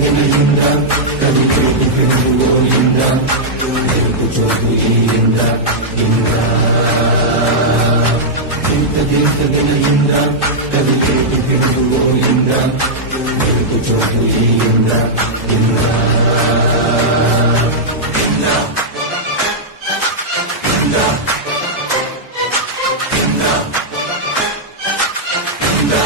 దింతగిన ఇంద్ర కదిపేటి పెనుగో ఇంద్ర వెలుగు చోటు ఈ ఇంద్ర ఇంద్ర దింతగిన ఇంద్ర కదిపేటి పెనుగో ఇంద్ర వెలుగు చోటు ఈ ఇంద్ర ఇంద్ర ఇంద్ర ఇంద్ర